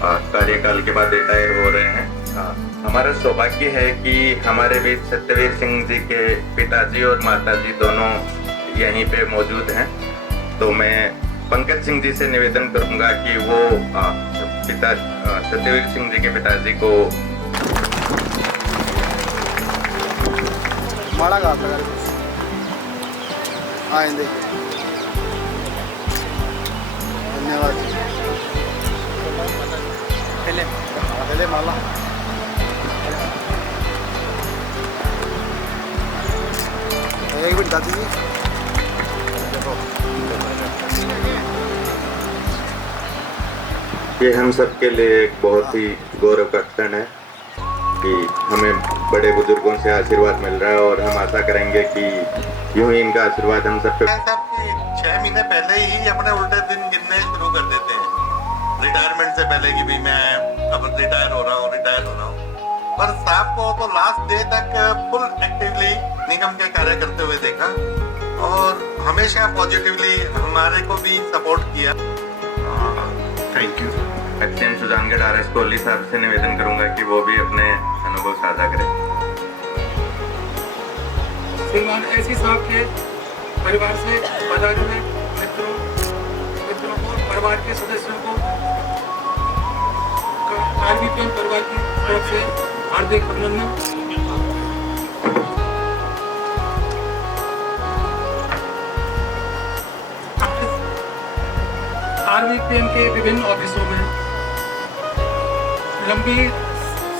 कार्यकाल के बाद रिटायर हो रहे हैं। हमारा सौभाग्य है कि हमारे बीच सत्यवीर सिंह जी के पिताजी और माताजी दोनों यहीं पे मौजूद हैं। तो मैं पंकज सिंह जी से निवेदन करूंगा कि वो सत्यवीर सिंह जी के पिताजी को माड़ा गा आएंगे। धन्यवाद। पहले माला एक मिनट दादी जी देखो, ये हम सब के लिए एक बहुत ही गौरव का क्षण है कि हमें बड़े बुजुर्गों से आशीर्वाद मिल रहा है और हम आशा करेंगे कि यूं ही इनका आशीर्वाद हम सब पे। 6 महीने पहले ही अपने उल्टे दिन गिनने शुरू कर देते हैं रिटायरमेंट से पहले कि भाई मैं अब रिटायर हो रहा हूँ। पर साहब को तो लास्ट डे तक फुल एक्टिवली निगम के कार्य करते हुए देखा और हमेशा पॉजिटिवली हमारे को भी सपोर्ट किया। Thank you. Exchange Sujangarh RS Kohli साहब से निवेदन करूंगा कि वो भी अपने अनुभव साझा करें। श्रीमान ऐसी साहब के परिवार से पदाधिकारी मित्रों को, परिवार के सदस्यों को, RVPN परिवार की तरफ से हार्दिक अभिनंदन। RVPN के विभिन्न ऑफिसों में लंबी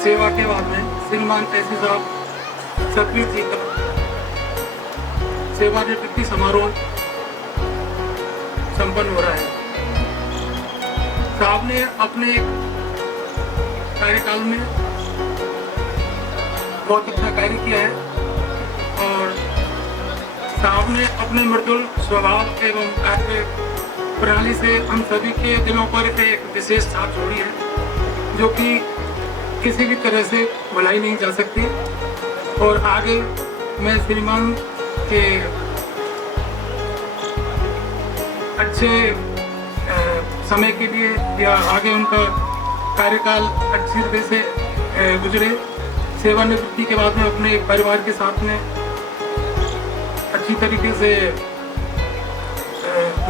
सेवा के बाद में श्रीमान ऐसी साहब सतवीर जी का सेवानिवृत्ति समारोह संपन्न हो रहा है। साहब ने अपने कार्यकाल में बहुत अच्छा कार्य किया है और साहब ने अपने मृदुल स्वभाव एवं कार्य प्रणाली से हम सभी के दिलों पर एक विशेष छाप छोड़ी है जो कि किसी भी तरह से भुलाई नहीं जा सकती। और आगे मैं श्रीमान के अच्छे समय के लिए या आगे उनका कार्यकाल अच्छी तरह से गुजरे, सेवानिवृत्ति के बाद में अपने परिवार के साथ में अच्छी तरीके से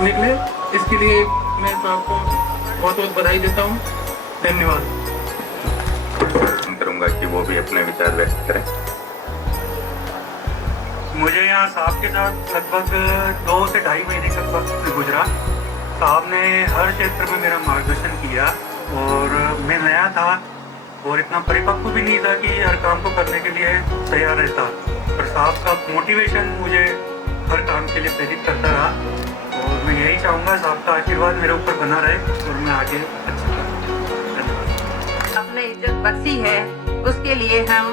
निकले, इसके लिए मैं आपको बहुत बहुत बधाई देता हूँ। धन्यवाद। करूंगा कि वो भी अपने विचार व्यक्त करें। मुझे यहाँ साहब के साथ लगभग 2 से ढाई महीने का वक्त गुजरा। साहब ने हर क्षेत्र में मेरा मार्गदर्शन किया और मैं नया था और इतना परिपक्व भी नहीं था कि हर काम को करने के लिए तैयार रहता, पर साहब का मोटिवेशन मुझे हर काम के लिए प्रेरित करता रहा और मैं यही चाहूँगा साहब का आशीर्वाद मेरे ऊपर बना रहे और मैं आगे अच्छा करूँ। धन्यवाद। आपने इज्जत बख्शी है उसके लिए हम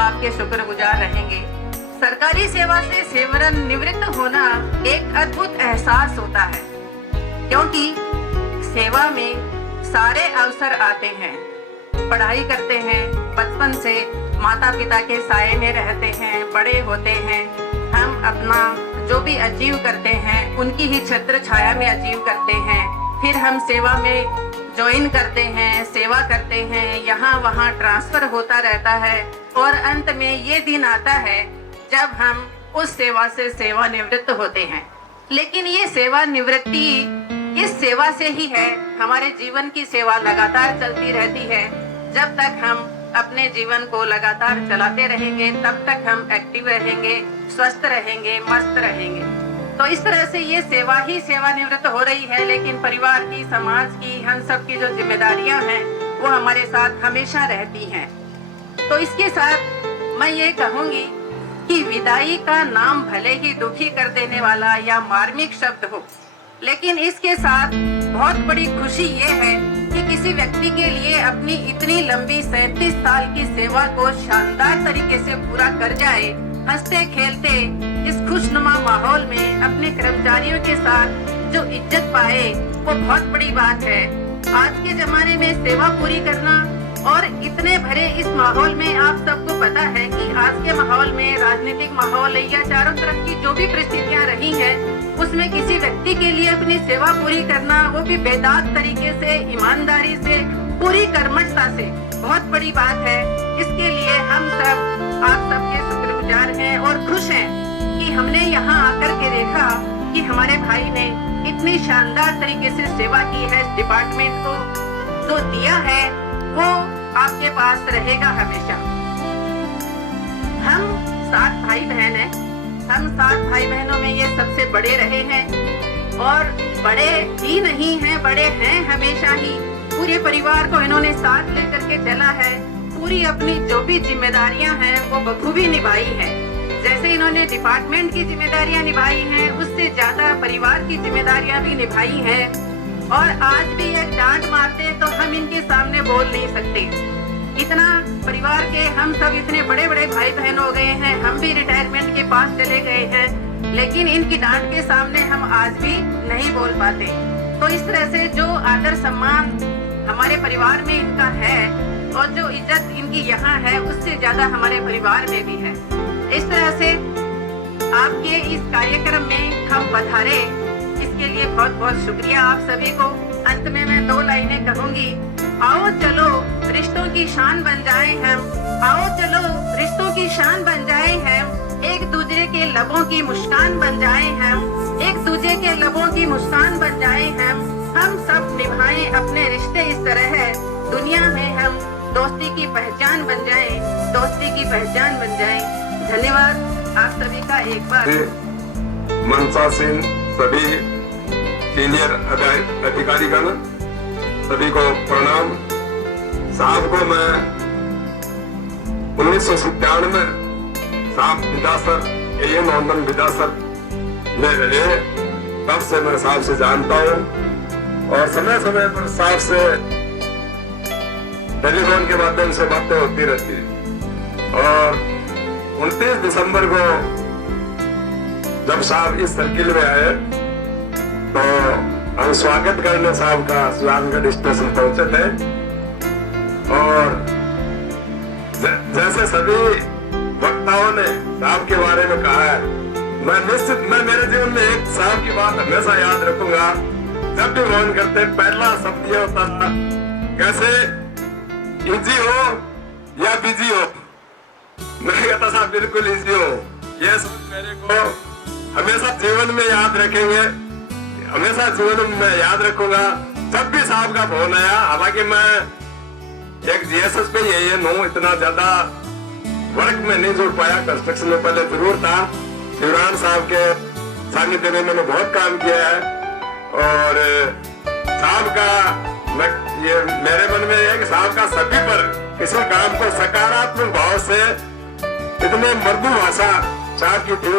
आपके शुक्रगुजार रहेंगे। सरकारी सेवा से सेवानिवृत्त होना एक अद्भुत एहसास होता है क्योंकि सेवा में सारे अवसर आते हैं। पढ़ाई करते हैं, बचपन से माता पिता के साए में रहते हैं, बड़े होते हैं, हम अपना जो भी अचीव करते हैं उनकी ही छत्र छाया में अचीव करते हैं। फिर हम सेवा में ज्वाइन करते हैं, सेवा करते हैं, यहाँ वहाँ ट्रांसफर होता रहता है और अंत में ये दिन आता है जब हम उस सेवा से सेवानिवृत्त होते हैं। लेकिन ये सेवानिवृत्ति इस सेवा से ही है, हमारे जीवन की सेवा लगातार चलती रहती है। जब तक हम अपने जीवन को लगातार चलाते रहेंगे तब तक हम एक्टिव रहेंगे, स्वस्थ रहेंगे, मस्त रहेंगे। तो इस तरह से ये सेवा ही सेवानिवृत्त हो रही है, लेकिन परिवार की, समाज की, हम सब की जो जिम्मेदारियां हैं वो हमारे साथ हमेशा रहती हैं। तो इसके साथ मैं ये कहूँगी कि विदाई का नाम भले ही दुखी कर देने वाला या मार्मिक शब्द हो, लेकिन इसके साथ बहुत बड़ी खुशी ये है कि किसी व्यक्ति के लिए अपनी इतनी लंबी 37 साल की सेवा को शानदार तरीके से पूरा कर जाए, हंसते खेलते इस खुशनुमा माहौल में अपने कर्मचारियों के साथ जो इज्जत पाए वो बहुत बड़ी बात है। आज के जमाने में सेवा पूरी करना और इतने भरे इस माहौल में आप सबको पता है कि आज के माहौल में राजनीतिक माहौल या चारों तरफ की जो भी परिस्थितियां रही हैं, उसमें किसी व्यक्ति के लिए अपनी सेवा पूरी करना, वो भी बेदाग तरीके से, ईमानदारी से, पूरी कर्मठता से, बहुत बड़ी बात है। इसके लिए हम सब आप सबके शुक्रगुजार हैं और खुश हैं कि हमने यहाँ आकर के देखा कि हमारे भाई ने इतनी शानदार तरीके से सेवा की है इस डिपार्टमेंट को, जो दिया है वो आपके पास रहेगा हमेशा। हम 7 भाई बहन हैं, हम 7 भाई बहनों में ये सबसे बड़े रहे हैं और बड़े ही नहीं हैं, बड़े हैं हमेशा ही। पूरे परिवार को इन्होंने साथ लेकर के चला है, पूरी अपनी जो भी जिम्मेदारियां हैं वो बखूबी निभाई हैं। जैसे इन्होंने डिपार्टमेंट की जिम्मेदारियां निभाई हैं, उससे ज्यादा परिवार की जिम्मेदारियां भी निभाई हैं। और आज भी एक डांट मारते तो हम इनके सामने बोल नहीं सकते। इतना परिवार के हम सब इतने बड़े बड़े भाई बहन हो गए हैं, हम भी रिटायरमेंट के पास चले गए हैं, लेकिन इनकी डांट के सामने हम आज भी नहीं बोल पाते। तो इस तरह से जो आदर सम्मान हमारे परिवार में इनका है और जो इज्जत इनकी यहाँ है, उससे ज्यादा हमारे परिवार में भी है। इस तरह से आपके इस कार्यक्रम में हम पधारे, इसके लिए बहुत बहुत शुक्रिया आप सभी को। अंत में मैं 2 लाइनें कहूंगी। आओ चलो रिश्तों की शान बन जाए हम, आओ चलो रिश्तों की शान बन जाए हम, एक दूसरे के लबों की मुस्कान बन जाए हम, एक दूसरे के लबों की मुस्कान बन जाए हम सब निभाएं अपने रिश्ते इस तरह है, दुनिया में हम दोस्ती की पहचान बन जाए, दोस्ती की पहचान बन जाए। धन्यवाद आप सभी का एक बार। मनसासीन सभी सीनियर अधिकारीगण सभी को प्रणाम। साहब को मैं 1997 में साहब विदासर ए नॉर्दन विदासर में रहे, तब से मैं साहब से जानता हूँ और समय समय पर साहब से टेलीफोन के माध्यम से बातें होती रहती है। और 29 दिसंबर को जब साहब इस सर्किल में आए तो हम स्वागत करने साहब का सुजानगढ़ स्टेशन पहुंचे थे। और जैसे सभी वक्ताओं ने साहब के बारे में कहा है, मैं मेरे जीवन में एक साहब की बात हमेशा याद रखूंगा। जब भी फोन करते पहला शब्द ये होता था, कैसे इजी हो या बिजी हो। मैं कहता था बिल्कुल इजी हो। ये सब मेरे को हमेशा जीवन में याद रखेंगे, हमेशा जीवन में याद रखूंगा। जब भी साहब का फोन आया, हालांकि मैं एक जीएसएस पे ये नो इतना ज्यादा वर्क में नहीं जुड़ पाया, कंस्ट्रक्शन में पहले जरूर था। शिवरान साहब के सानिध्य में मैंने बहुत काम किया है और साहब का ये मेरे मन में है कि साहब का सभी पर किसी काम को सकारात्मक भाव से इतने मृदु भाषा साहब की थी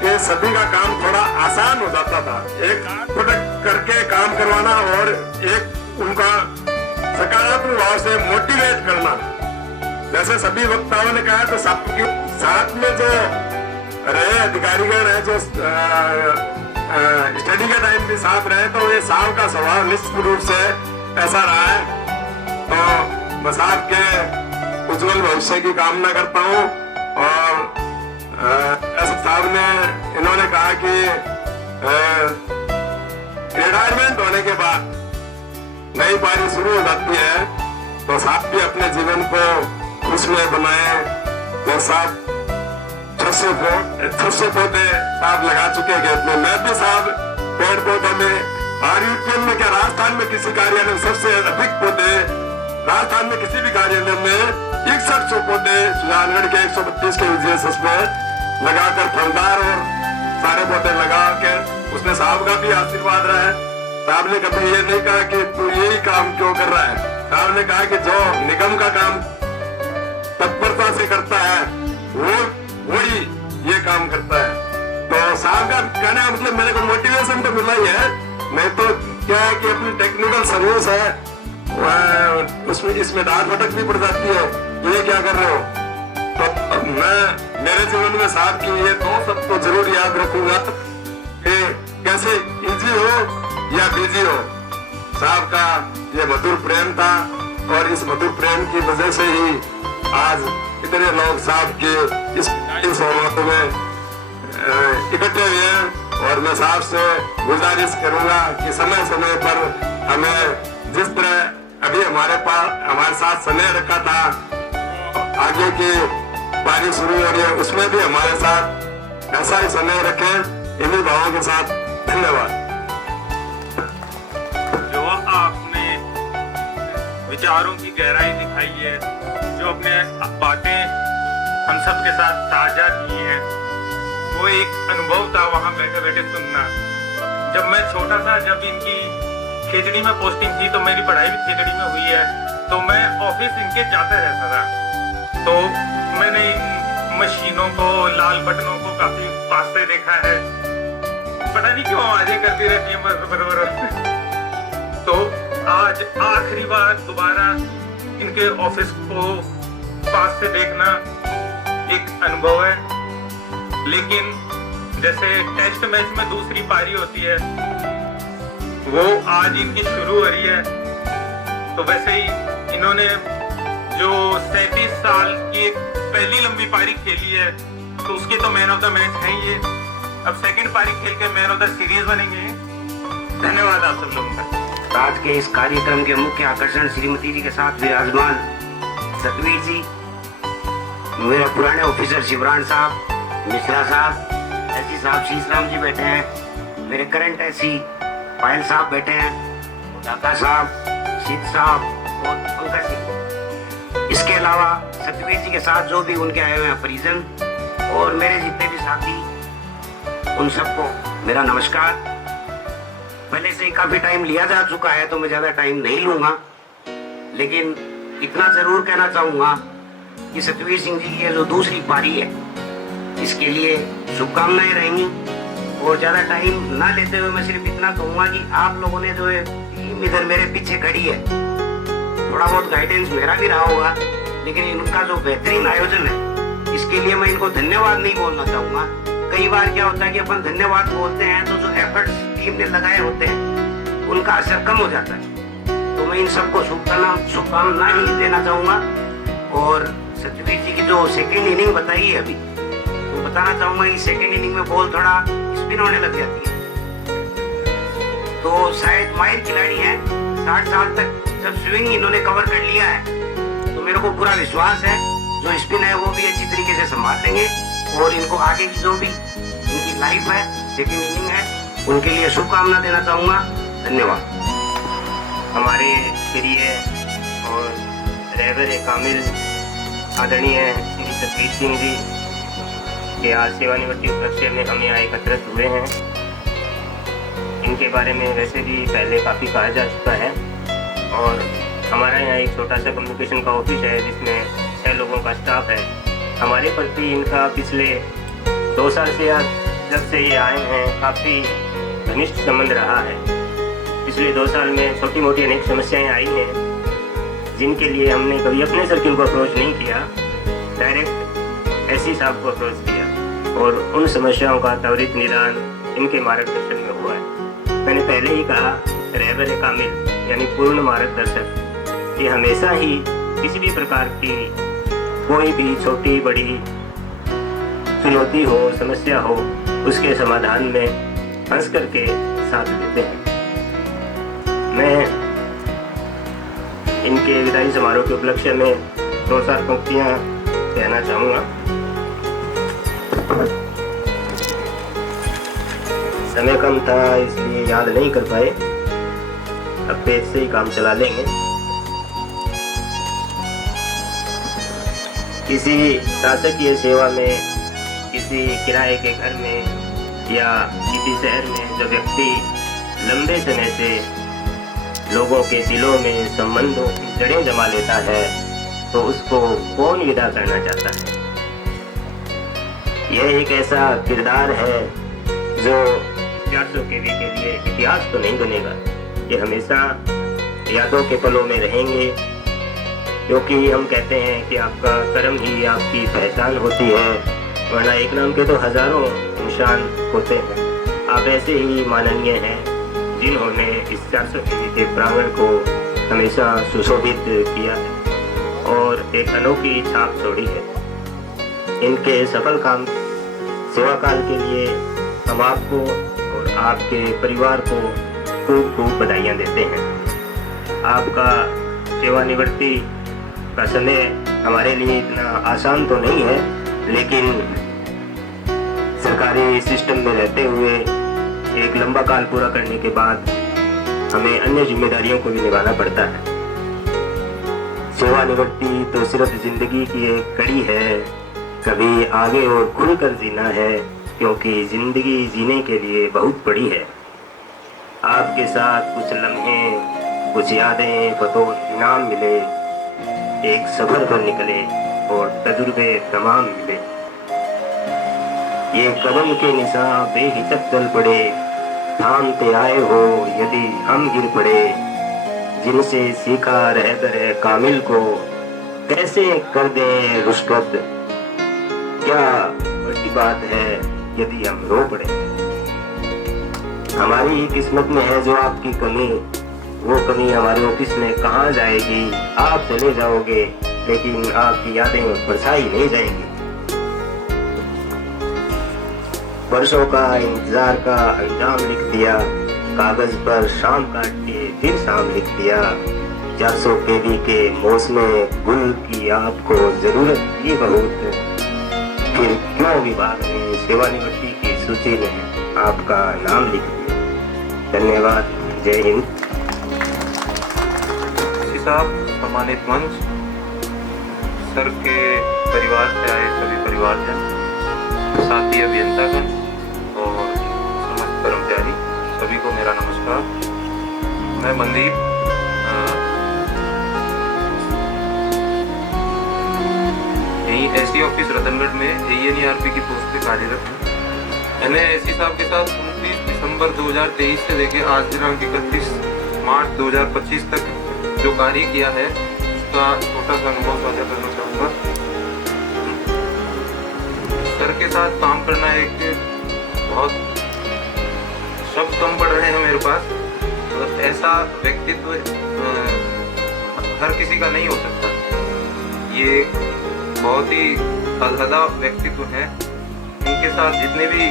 कि सभी का काम थोड़ा आसान हो जाता था। एक प्रोडक्ट करके काम करवाना और एक उनका सकारात्मक भाव से मोटिवेट करना। जैसे सभी वक्ताओं ने कहा, तो सबके साथ में जो रहे अधिकारीगण है, जो स्टडी के टाइम भी साथ रहे, तो ये साहब का स्वभाव निश्चित रूप से ऐसा रहा है। तो मैं साहब के उज्जवल भविष्य की कामना करता हूँ। और साहब ने इन्होंने कहा कि रिटायरमेंट होने के बाद नई पारी शुरू हो जाती है, तो साहब भी अपने जीवन को खुशमय बनाए। तो साहब 600 पौधे साहब लगा चुके हैं खेत में। मैं भी साहब पेड़ पौधे में यूपी में क्या राजस्थान में किसी कार्यालय में सबसे अधिक पौधे, राजस्थान में किसी भी कार्यालय में 6100 पौधे सुजानगढ़ के 132 के जीएसएस में लगाकर फलदार और सारे पौधे लगा के उसने साहब का भी आशीर्वाद रहा है। साहब ने कभी ये नहीं कहा कि तू यही काम क्यों कर रहा है। साहब ने कहा कि जो निगम का काम तत्परता से करता है वही ये काम करता है। तो साहब का कहने का मतलब मेरे को मोटिवेशन तो मिला ही है। नहीं तो क्या है कि अपनी टेक्निकल सर्विस है उसमें इसमें डांट फटक भी पड़ जाती है, ये क्या कर रहे हो। तो मैं मेरे जीवन में साहब की ये 2 शब्द को जरूर याद रखूंगा कि कैसे इजी हो या बिजी हो। साहब का ये मधुर प्रेम था और इस मधुर प्रेम की वजह से ही आज इतने लोग साहब के इस समारोह में इकट्ठे हुए हैं। और मैं साहब से गुजारिश करूंगा कि समय समय पर हमें जिस तरह अभी हमारे साथ समय रखा था, आगे की पारी शुरू हो रही है, उसमें भी हमारे साथ ऐसा ही समय रखें, इन्हीं भावों के साथ। धन्यवाद। जो आपने विचारों की गहराई दिखाई है, जो अपने बातें हम सब के साथ साझा की हैं, वो एक अनुभव था वहाँ बैठे बैठे सुनना। जब मैं छोटा था, जब इनकी खेजड़ी में पोस्टिंग थी, तो मेरी पढ़ाई भी खेजड़ी में हुई है, तो मैं ऑफिस इनके जाते रहता था। तो मैंने इन मशीनों को, लाल बटनों को काफी पास से देखा है। पता नहीं क्यों आवाजें करती रहती है बराबर। तो आज आखिरी बार दोबारा इनके ऑफिस को पास से देखना एक अनुभव है। लेकिन जैसे टेस्ट मैच में दूसरी पारी होती है, वो आज इनकी शुरू हो रही है, तो वैसे ही इन्होंने जो 37 साल की एक पहली लंबी पारी खेली है, तो उसके तो मैन ऑफ द मैच है ही ये। अब सेकंड पारी खेल के मैन ऑफ द सीरीज बनेंगे। धन्यवाद आप सब लोगों का। आज के इस कार्यक्रम के मुख्य आकर्षण श्रीमती जी के साथ विराजमान सतवीर जी, मेरे पुराने ऑफिसर शिवरान साहब, मिश्रा साहब, एससी साहब शीशराम जी बैठे हैं, मेरे करंट एससी पायल साहब बैठे हैं, दाता साहब, शीत साहब और पंकज सिंह। इसके अलावा सतवीर जी के साथ जो भी उनके आए हुए हैं परिजन और मेरे जितने भी साथी, उन सबको मेरा नमस्कार। पहले से ही काफी टाइम लिया जा चुका है, तो मैं ज्यादा टाइम नहीं लूंगा, लेकिन इतना जरूर कहना चाहूंगा कि सतवीर सिंह जी की जो दूसरी पारी है, इसके लिए शुभकामनाएं रहेंगी। और ज्यादा टाइम ना लेते हुए मैं सिर्फ इतना कहूंगा कि आप लोगों ने जो है टीम इधर मेरे पीछे खड़ी है, थोड़ा बहुत गाइडेंस मेरा भी रहा होगा, लेकिन इनका जो बेहतरीन आयोजन है, इसके लिए मैं इनको धन्यवाद नहीं बोलना चाहूंगा। कई बार क्या होता है कि अपन धन्यवाद बोलते हैं तो जो एफर्ट्स टीम ने लगाए होते हैं उनका असर कम हो जाता है। तो मैं इन सबको शुभकामना ही देना चाहूंगा। और सतवीर जी की जो सेकेंड इनिंग बताई है अभी, तो बताना चाहूंगा कि सेकेंड इनिंग में बॉल थोड़ा स्पिन होने लग जाती है, तो शायद माहिर खिलाड़ी है, 60 साल तक जब स्विंग इन्होंने कवर कर लिया है, तो मेरे को पूरा विश्वास है जो स्पिन है वो भी अच्छी तरीके से संभाल लेंगे। और इनको आगे की जो भी इनकी लाइफ है, सेकेंड इनिंग है, उनके लिए शुभकामना देना चाहूंगा। धन्यवाद। हमारे प्रिय और रहबर कामिल आदरणीय श्री सतवीर सिंह जी के आज सेवानिवृत्ति उपलक्ष्य में हम यहाँ एकत्रित हुए हैं। इनके बारे में वैसे भी पहले काफ़ी कहा जा चुका है, और हमारा यहाँ एक छोटा सा कम्युनिकेशन का ऑफिस है जिसमें 6 लोगों का स्टाफ है। हमारे प्रति इनका पिछले 2 साल से या जब से ये आए हैं काफ़ी घनिष्ठ संबंध रहा है। पिछले 2 साल में छोटी मोटी अनेक समस्याएं आई हैं, जिनके लिए हमने कभी अपने सर्किल को अप्रोच नहीं किया, डायरेक्ट एससी साहब को अप्रोच किया, और उन समस्याओं का त्वरित निदान इनके मार्गदर्शन में हुआ है। मैंने पहले ही कहा, रहबर कामिल यानी पूर्ण मार्गदर्शक, ये हमेशा ही किसी भी प्रकार की कोई भी छोटी बड़ी चुनौती हो, समस्या हो, उसके समाधान में हंस करके साथ देते हैं। मैं इनके विदाई समारोह के उपलक्ष्य में 2-4 पंक्तियाँ कहना चाहूँगा। समय कम था इसलिए याद नहीं कर पाए, अब पेज से ही काम चला लेंगे। किसी शासकीय सेवा में, किसी किराए के घर में या किसी शहर में जो व्यक्ति लंबे समय से लोगों के दिलों में संबंधों की जड़ें जमा लेता है, तो उसको कौन विदा करना चाहता है। यह एक ऐसा किरदार है जो 400 के लिए इतिहास तो नहीं बनेगा, ये हमेशा यादों के पलों में रहेंगे, क्योंकि हम कहते हैं कि आपका कर्म ही आपकी पहचान होती है, वरना एक नाम के तो हजारों इंसान होते हैं। आप ऐसे ही माननीय हैं जिन्होंने इस 400 के प्रांगण को हमेशा सुशोभित किया है और एक अनोखी छाप छोड़ी है। इनके सफल काम सेवा काल के लिए हम आपको और आपके परिवार को खूब खूब बधाइयाँ देते हैं। आपका सेवानिवृत्ति का समय हमारे लिए इतना आसान तो नहीं है, लेकिन सरकारी सिस्टम में रहते हुए एक लंबा काल पूरा करने के बाद हमें अन्य जिम्मेदारियों को भी निभाना पड़ता है। सेवानिवृत्ति तो सिर्फ जिंदगी की एक कड़ी है, कभी आगे और खुलकर जीना है, क्योंकि जिंदगी जीने के लिए बहुत बड़ी है। आपके साथ कुछ लम्हे, कुछ यादें बतौर इनाम मिले, एक सफर पर निकले और तजुर्बे तमाम मिले। ये कदम के निशान बेहिचक चल पड़े, थामते आए हो यदि हम गिर पड़े, जिनसे सीखा रहबर कामिल को कैसे कर दें रुष्कत, क्या बड़ी बात है यदि हम रो पड़े। हमारी ही किस्मत में है जो आपकी कमी, वो कमी हमारे ऑफिस में कहाँ जाएगी। आप चले जाओगे लेकिन आपकी यादें बरसाई नहीं जाएंगी। वर्षों का इंतजार का अंजाम लिख दिया, कागज पर शाम काट के फिर शाम लिख दिया। 400 केवी के मौसम गुल की आपको जरूरत थी बहुत, फिर क्यों विभाग ने सेवानिवृत्ति की सूची में आपका नाम लिख दिया। धन्यवाद। जय हिंद। साहब, सम्मानित मंच, सर के परिवार से आए सभी परिवारजन, साथी अभियंतागण और समस्त कर्मचारी, सभी को मेरा नमस्कार। मैं मनदीप यही एससी ऑफिस रतनगढ़ में ANERP की पोस्ट पे कार्यरत हूँ। मैंने एससी साहब के साथ 29 दिसंबर 2023 से लेकर आज दिनांक 31 मार्च 2025 तक जो कार्य किया है उसका छोटा सा अनुभव साझा करना चाहूँगा। सर के साथ काम करना एक बहुत शब्द कम पड़ रहे हैं मेरे पास, और ऐसा व्यक्तित्व हर किसी का नहीं हो सकता। ये बहुत ही अलहदा व्यक्तित्व है। इनके साथ जितने भी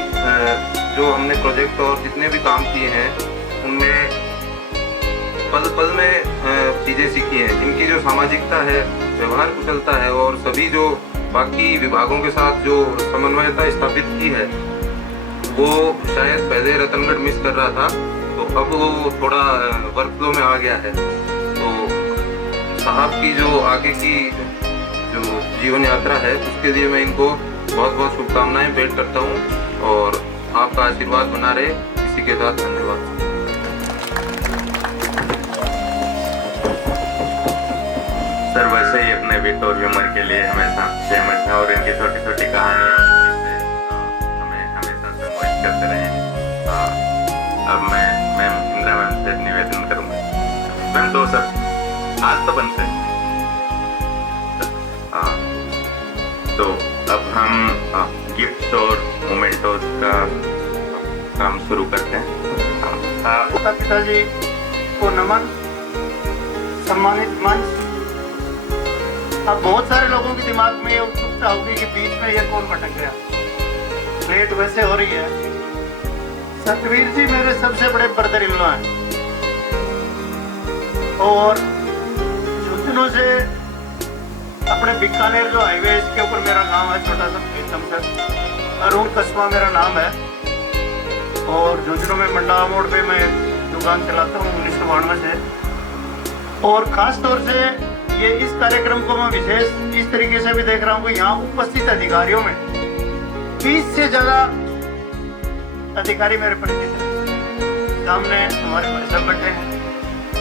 जो हमने प्रोजेक्ट और जितने भी काम किए हैं उनमें पल पल में चीज़ें सीखी हैं। इनकी जो सामाजिकता है, व्यवहार कुशलता है और सभी जो बाकी विभागों के साथ जो समन्वयता स्थापित की है, वो शायद पहले रतनगढ़ मिस कर रहा था, तो अब वो थोड़ा वर्कफ्लो में आ गया है। तो साहब की जो आगे की जो जीवन यात्रा है उसके लिए मैं इनको बहुत बहुत शुभकामनाएं भेंट करता हूँ और आपका आशीर्वाद बना रहे। इसी के साथ धन्यवाद। सर वैसे ही अपने वित्त और ह्यूमर के लिए हमेशा फेमस है और इनकी छोटी छोटी कहानियाँ हमें हमेशा सम्मोहित करते रहे हैं। अब मैं मैम इंदिरा मैम से निवेदन करूँगा। मैम तो सर आज तो बनते हैं। तो अब हम गिफ्ट्स और मोमेंटोस का काम शुरू करते हैं। माता पिताजी को नमन। सम्मानित मंच, अब बहुत सारे लोगों के दिमाग में ये उत्सुकता होगी कि बीच में ये कौन भटक गया। लेट वैसे हो रही है। सतवीर जी मेरे सबसे बड़े ब्रदर इन लॉ हैं और झुंझुनू से अपने बीकानेर जो हाईवे इसके ऊपर मेरा गांव है, छोटा सा प्रीतम सर, अरुण कस्बा मेरा नाम है और झुंझुनू में मंडा मोड़ पे मैं दुकान चलाता हूँ 1992 से। और खास तौर से ये इस कार्यक्रम को मैं विशेष इस तरीके से भी देख रहा हूँ कि यहाँ उपस्थित अधिकारियों में 20 से ज्यादा अधिकारी मेरे परिचित हैं। सामने हमारे भाई साहब बैठे हैं,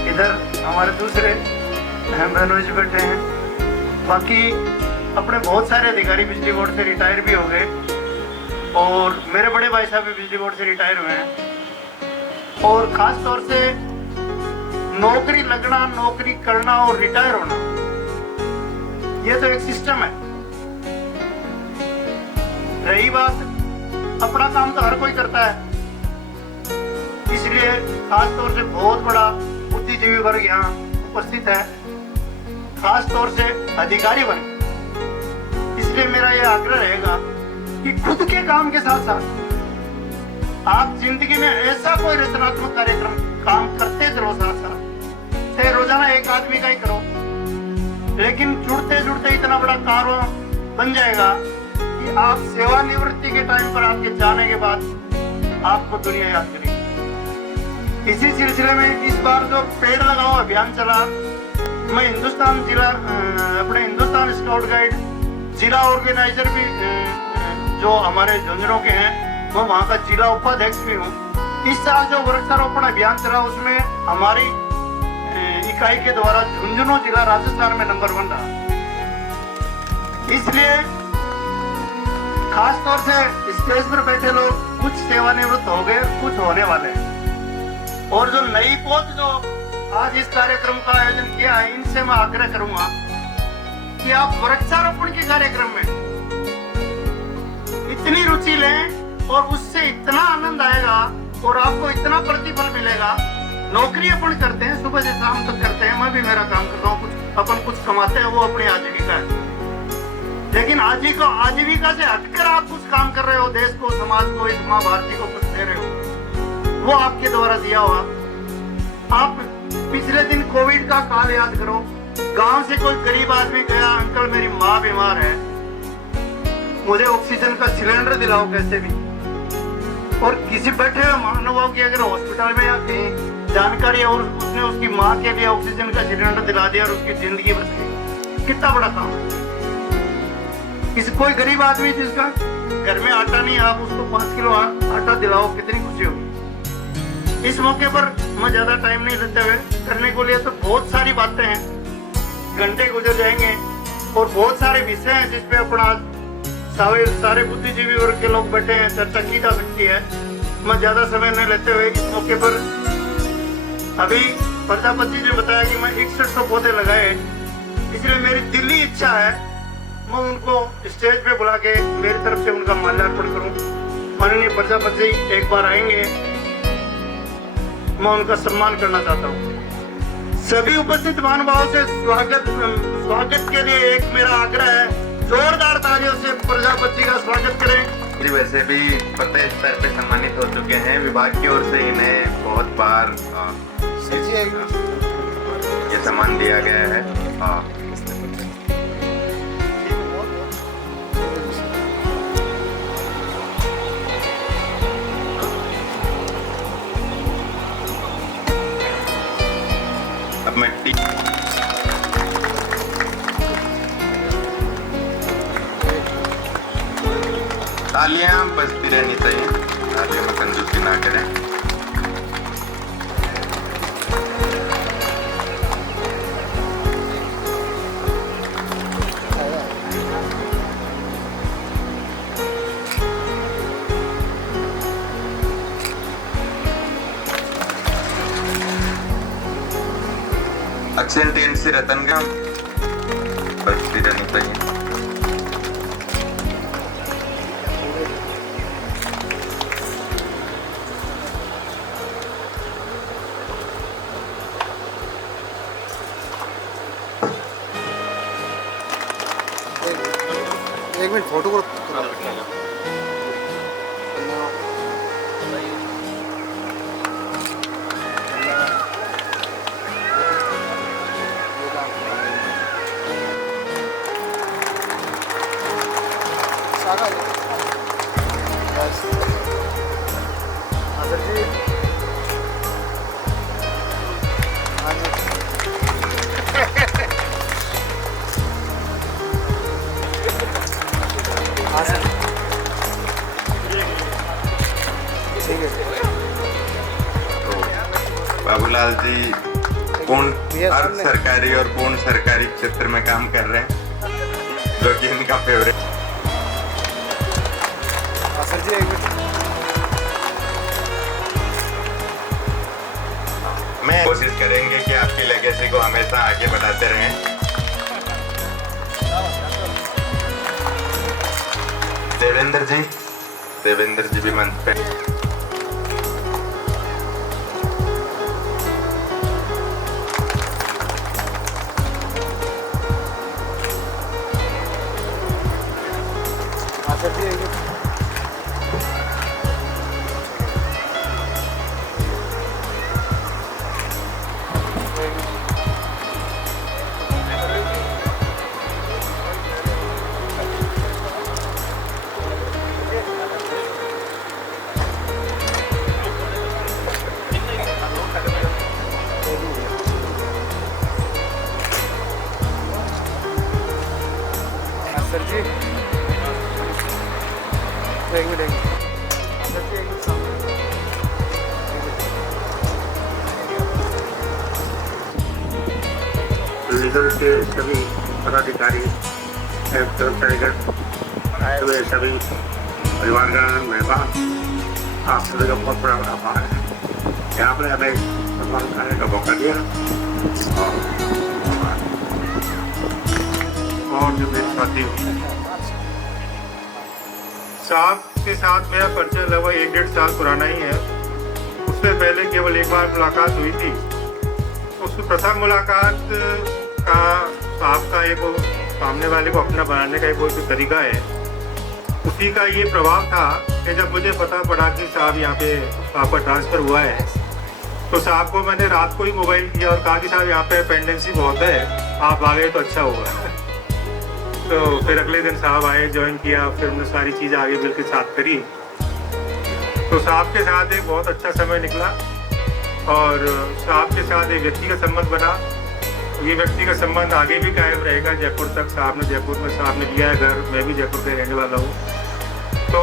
इधर हमारे दूसरे अहम बहनों जी बैठे हैं, बाकी अपने बहुत सारे अधिकारी बिजली बोर्ड से रिटायर भी हो गए और मेरे बड़े भाई साहब भी बिजली बोर्ड से रिटायर हुए हैं। और खास तौर से नौकरी लगना, नौकरी करना और रिटायर होना, ये तो एक सिस्टम है। रही बात अपना काम तो हर कोई करता है, इसलिए खास तौर से बहुत बड़ा बुद्धिजीवी वर्ग यहाँ उपस्थित है, खास तौर से अधिकारी वर्ग। इसलिए मेरा यह आग्रह रहेगा कि खुद के काम के साथ साथ आप जिंदगी में ऐसा कोई रचनात्मक कार्यक्रम काम करते चलो, साथ साथ चाहे रोजाना एक आदमी का ही करो, लेकिन जुड़ते जुड़ते इतना बड़ा कारवां बन जाएगा कि आप सेवानिवृत्ति के टाइम पर आपके जाने के बाद आपको दुनिया याद करेगी। इसी सिलसिले में इस बार जो पेड़ लगाओ अभियान चला, मैं हिंदुस्तान स्काउट गाइड जिला ऑर्गेनाइजर भी जो हमारे झुंझुनू के हैं, मैं वहाँ का जिला उपाध्यक्ष भी हूँ। इस साल जो वृक्षारोपण अभियान चला उसमें हमारी इकाई के द्वारा झुंझुनू जिला राजस्थान में नंबर 1 रहा। इसलिए खास तौर से स्टेज पर बैठे लोग कुछ सेवानिवृत्त हो गए, कुछ होने वाले हैं, और जो नई पौध जो आज इस कार्यक्रम का आयोजन किया है, इनसे मैं आग्रह करूंगा कि आप वृक्षारोपण के कार्यक्रम में इतनी रुचि लें और उससे इतना आनंद आएगा और आपको इतना प्रतिफल मिलेगा। नौकरी अपन करते हैं, सुबह से शाम तक करते हैं, मैं भी मेरा काम करता हूँ, अपन कुछ कमाते हैं, वो अपनी आजीविका है। लेकिन आजीविका से हटकर आप कुछ काम कर रहे हो, देश को, समाज को, इस माँ भारती को कुछ दे रहे हो, वो आपके द्वारा दिया हुआ। आप पिछले दिन कोविड का काल याद करो, गांव से कोई गरीब आदमी गया, अंकल मेरी माँ बीमार है, मुझे ऑक्सीजन का सिलेंडर दिलाओ कैसे भी। और किसी बैठे हुए महानुभाव की अगर हॉस्पिटल में या कहीं जानकारी है और उसने उसकी माँ के लिए ऑक्सीजन का सिलेंडर दिला दिया और उसकी जिंदगी बच गई, कितना बड़ा काम है। किसी कोई गरीब आदमी जिसका घर में आटा नहीं, आप उसको 5 किलो आटा दिलाओ, कितनी खुशी होगी। इस मौके पर मैं ज्यादा टाइम नहीं लेते हुए करने को लिए तो बहुत सारी बातें हैं, घंटे गुजर जाएंगे और बहुत सारे विषय हैं जिसपे अपना सारे बुद्धिजीवी वर्ग के लोग बैठे हैं, चर्चा की जा सकती है। मैं ज्यादा समय नहीं लेते हुए इस मौके पर अभी प्रजापति जी ने बताया कि मैं 6100 पौधे लगाए, इसलिए मेरी दिली इच्छा है मैं उनको स्टेज पे बुला के मेरी तरफ से उनका माल्यार्पण करूं। माननीय प्रजापति एक बार आएंगे, मैं उनका सम्मान करना चाहता हूं। सभी उपस्थित महानुभावों से स्वागत के लिए एक मेरा आग्रह है, जोरदार तालियों से प्रजापति का स्वागत करें। जी वैसे भी प्रत्येक स्तर पे सम्मानित हो चुके हैं, विभाग की ओर से इन्हें बहुत बार ये सम्मान दिया गया है। अब मैं तालियां बजती रहनी चाहिए, तालियों में कंजूसी ना करें। अक्सेंटेंसी रतन का बजती रहनी चाहिए। एक मिनट फोटो को बाबूलाल जी पूर्ण अर्ध सरकारी और पूर्ण सरकारी क्षेत्र में काम कर रहे हैं, जो कि इनका फेवरेट। सर जी मैं कोशिश करेंगे कि आपकी लेगेसी को हमेशा आगे बढ़ाते रहें। देवेंद्र जी भी मंच पे। सर जी जी एक मिनट आसर जी एक मिनट सामने लीगल के सभी पदाधिकारी कर्मचारीगण आए हुए सभी परिवारगण मेहमान आप सभी का बहुत बड़ा आभार है। यहाँ पर हमें सम्मान करने का मौका दिया और जो मेरे साथी साहब के साथ मेरा परिचय लगभग 1-1.5 साल पुराना ही है। उससे पहले केवल एक बार मुलाकात हुई थी। उस प्रथम मुलाकात का साहब का एक सामने वाले को अपना बनाने का एक कोई तरीका है, उसी का ये प्रभाव था कि जब मुझे पता पड़ा कि साहब यहाँ पे आपका ट्रांसफ़र हुआ है तो साहब को मैंने रात को ही मोबाइल किया और कहा कि साहब यहाँ पे पेंडेंसी बहुत है, आप आ गए तो अच्छा होगा। तो फिर अगले दिन साहब आए, ज्वाइन किया, फिर हमने सारी चीज़ें आगे मिल के साथ करी। तो साहब के साथ एक बहुत अच्छा समय निकला और साहब के साथ एक व्यक्तिगत संबंध बना। ये व्यक्तिगत संबंध आगे भी कायम रहेगा जयपुर तक। साहब ने जयपुर में साहब ने लिया है घर, मैं भी जयपुर का रहने वाला हूँ। तो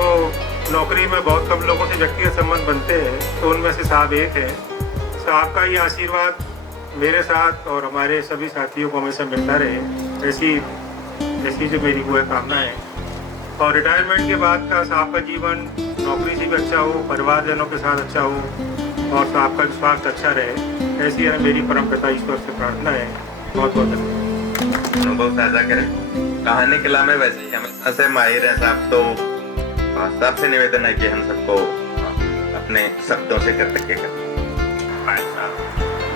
नौकरी में बहुत कम लोगों से व्यक्तिगत संबंध बनते हैं, तो उनमें से साहब एक है। साहब का ये आशीर्वाद मेरे साथ और हमारे सभी साथियों को हमेशा मिलता रहे, ऐसी जो मेरी वो कामना है। और रिटायरमेंट के बाद का साहब का जीवन नौकरी से भी अच्छा हो, परिवारजनों के साथ अच्छा हो और साहब का स्वास्थ्य अच्छा रहे, ऐसी है मेरी परमपिता ईश्वर से प्रार्थना है। बहुत बहुत धन्यवाद। अनुभव साझा करें। कहानी कला में वैसे ही हमेशा से माहिर हैं साहब, तो सबसे निवेदन है कि हम सबको अपने शब्दों से कृतज्ञ करें।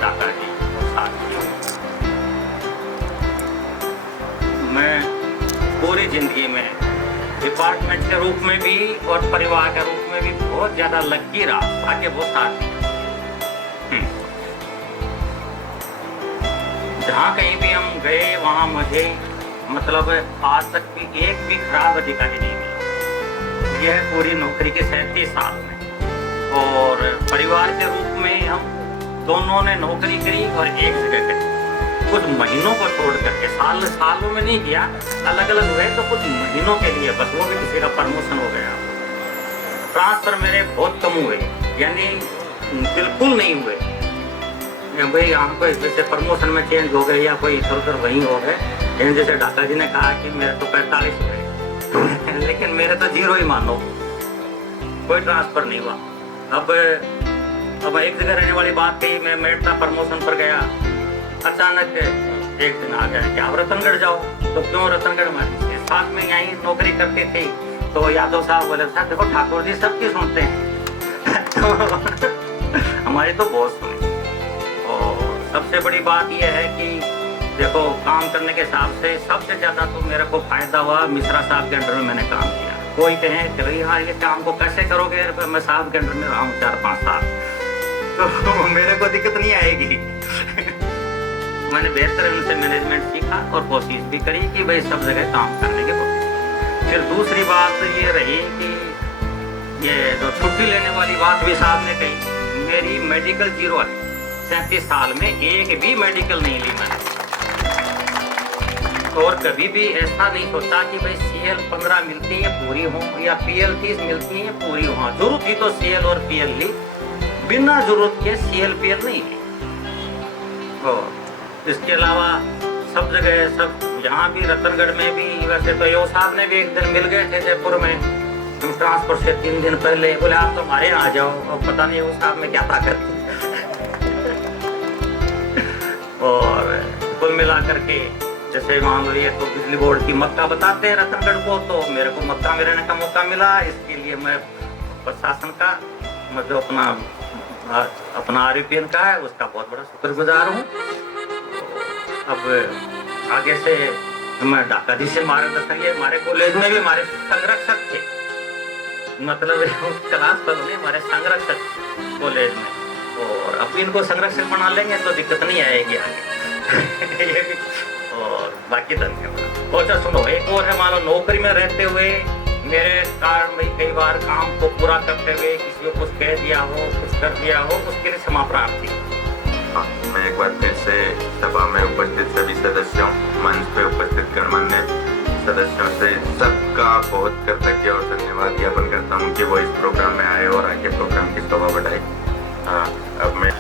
दादाजी साथियों, मैं पूरी जिंदगी में डिपार्टमेंट के रूप में भी और परिवार के रूप में भी बहुत ज़्यादा लकी रहा ताकि वो साथ जहाँ कहीं भी हम गए वहाँ मुझे मतलब आज तक भी एक भी खराब अधिकारी नहीं मिला। यह पूरी नौकरी के 37 साल में और परिवार के रूप में हम दोनों ने नौकरी करी और एक जगह करी। कुछ महीनों को छोड़ करके सालों में नहीं किया, अलग अलग हुए तो कुछ महीनों के लिए बस, वो भी किसी का प्रमोशन हो गया। ट्रांसफर मेरे बहुत कम हुए, यानी बिल्कुल नहीं हुए। भाई हमको जैसे प्रमोशन में चेंज हो गए या कोई इधर उधर वहीं हो गए। जैसे डाका जी ने कहा कि मेरे तो 45 हुए लेकिन मेरे तो 0 ही मानो, कोई ट्रांसफर नहीं हुआ। अब एक जगह रहने वाली बात कही, मैं मेरठ प्रमोशन पर गया, अचानक एक दिन आ गया कि आप रतनगढ़ जाओ। तो क्यों रतनगढ़ में? साथ में यहीं नौकरी करते थे। तो यादव साहब बोले साहब देखो ठाकुर जी सबकी सुनते हैं तो हमारी तो बहुत सुनी। और सबसे बड़ी बात यह है कि देखो काम करने के हिसाब से सबसे ज़्यादा तो मेरे को फायदा हुआ मिश्रा साहब के अंडर में मैंने काम किया। कोई कहे कि भाई हाँ ये काम को कैसे करोगे, मैं साहब के अंडर में रहा हूँ 4-5 साल, तो मेरे को दिक्कत नहीं आएगी मैंने बेहतर उनसे मैनेजमेंट सीखा और कोशिश भी करी कि भाई सब जगह काम करने की कोशिश। फिर दूसरी बात ये रही कि ये जो छुट्टी लेने वाली बात भी साहब ने कही, मेरी मेडिकल 0 है। 37 साल में एक भी मेडिकल नहीं ली मैंने, और कभी भी ऐसा नहीं सोचा कि भाई CL 15 मिलती है पूरी हो या PL 30 मिलती है पूरी हो। जरूरत थी तो CL और PL ली, बिना जरूरत के CL PL नहीं ली। और इसके अलावा सब जगह सब यहाँ भी रतनगढ़ में भी वैसे तो यो साहब ने भी एक दिन मिल गए थे जयपुर में ट्रांसफर से 3 दिन पहले, बोले आप तो हमारे यहाँ आ जाओ। और पता नहीं वो साहब में क्या ताकत थी और कुल मिला करके जैसे मान लो ये तो बिजली बोर्ड की मक्का बताते हैं रतनगढ़ को, तो मेरे को मक्का में रहने का मौका मिला। इसके लिए मैं प्रशासन का मतलब अपना RPN का है उसका बहुत बड़ा शुक्रगुजार हूँ। अब आगे से मैं डाका जी से मार्गदर्शन, ये हमारे कॉलेज में भी हमारे संरक्षक थे, मतलब क्लास पर हमारे संरक्षक कॉलेज में, और अब इनको संरक्षक बना लेंगे तो दिक्कत नहीं आएगी आगे ये भी। और बाकी धन्यवाद। और सुनो एक और है, मान लो नौकरी में रहते हुए मेरे कारण भाई कई बार काम को पूरा करते हुए किसी को कुछ कह दिया हो, कुछ कर दिया हो, उसके लिए क्षमा प्रार्थी। मैं एक बार फिर से सभा में उपस्थित सभी सदस्यों, मंच पे उपस्थित गणमान्य सदस्यों से धन्यवाद ज्ञापन करता हूँ कि वो इस प्रोग्राम में आए और आगे प्रोग्राम की शोभा बढ़ाए। अब मैं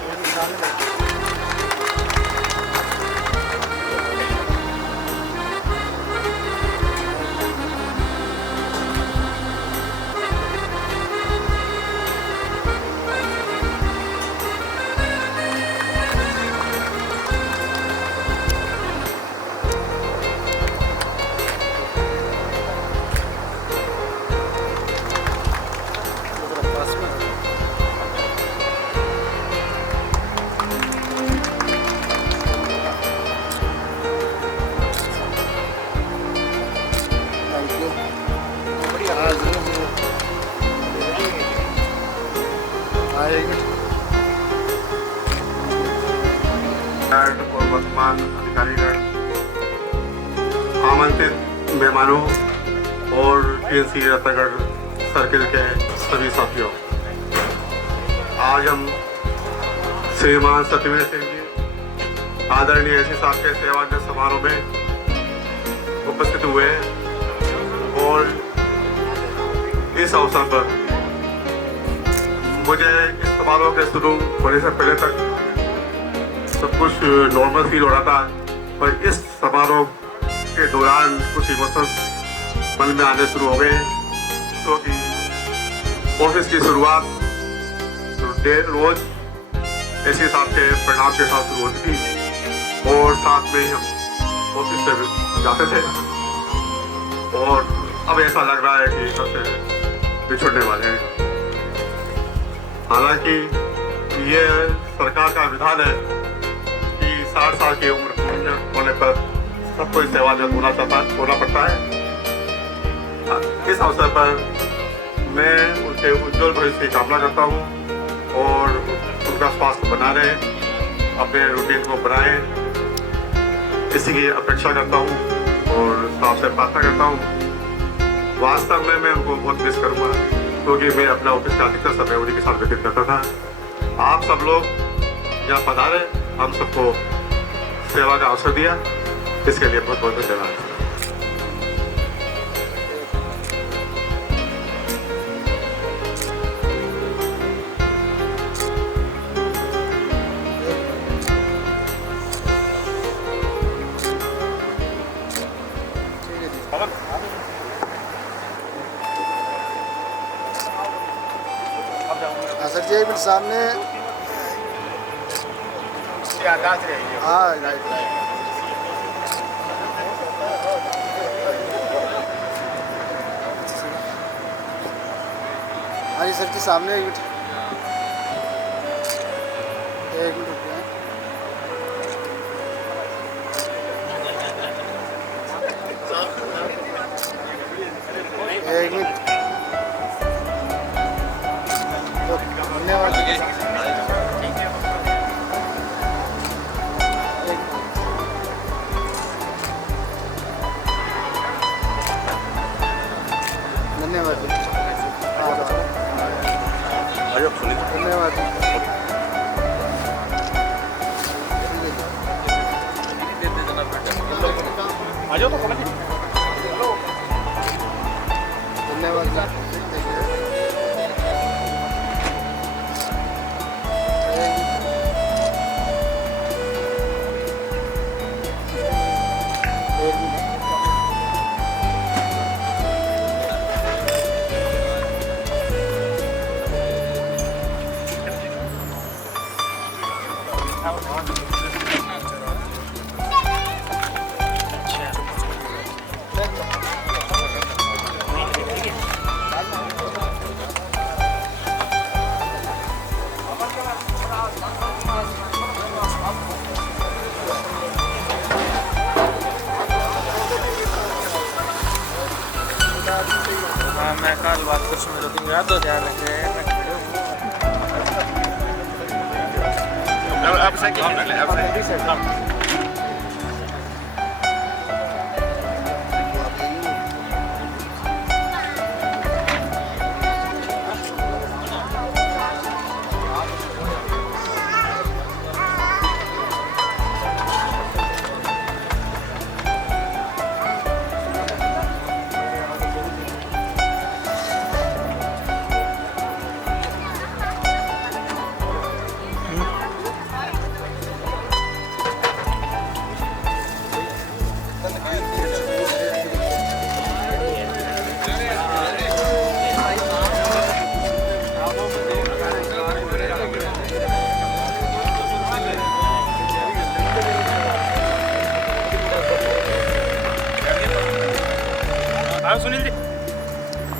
और वर्तमान अधिकारीगण, आमंत्रित मेहमानों और PNC रत्नागढ़ सर्किल के सभी साथियों, आज हम श्रीमान सत्यवीर सिंह जी आदरणीय एसी साहब के सेवानिवृत्त समारोह में उपस्थित हुए हैं और इस अवसर पर मुझे इस समारोह के शुरू होने से पहले तक सब कुछ नॉर्मल फील हो रहा था, पर इस समारोह के दौरान कुछ इमोशंस मन में आने शुरू हो गए, क्योंकि ऑफिस की शुरुआत रोज एसी साहब के प्रणाम के साथ शुरू होती थी और साथ में ही हम ऑफिस से जाते थे और अब ऐसा लग रहा है कि सबसे बिछुड़ने वाले हैं। हालांकि ये सरकार का विधान है कि 60 साल की उम्र पूर्ण होने पर सबको सेवानिवृत्त होना पड़ता है। इस अवसर पर मैं उनके उज्जवल भविष्य की कामना करता हूँ और उनका स्वास्थ्य बना रहे, अपने रूटीन को बनाए, इसी की अपेक्षा करता हूँ और साहब से प्रार्थना करता हूँ। वास्तव में मैं उनको बहुत मिस करूँगा, क्योंकि मैं अपना ऑफिस का अधिकतर समय उन्हीं के साथ व्यतीत करता था। आप सब लोग यहाँ पधारे, हम सबको सेवा का अवसर दिया, इसके लिए बहुत बहुत धन्यवाद। सर जी एक मिनट सामने, हाँ राइट राइट। हाँ जी सर जी सामने एक मिनट रुकिए। एक मिनट, धन्यवाद। धन्यवाद धन्यवाद। आ जाओ तो धन्यवाद। मैं कल बात कर मेरे दिन याद हो ध्यान रखें। अब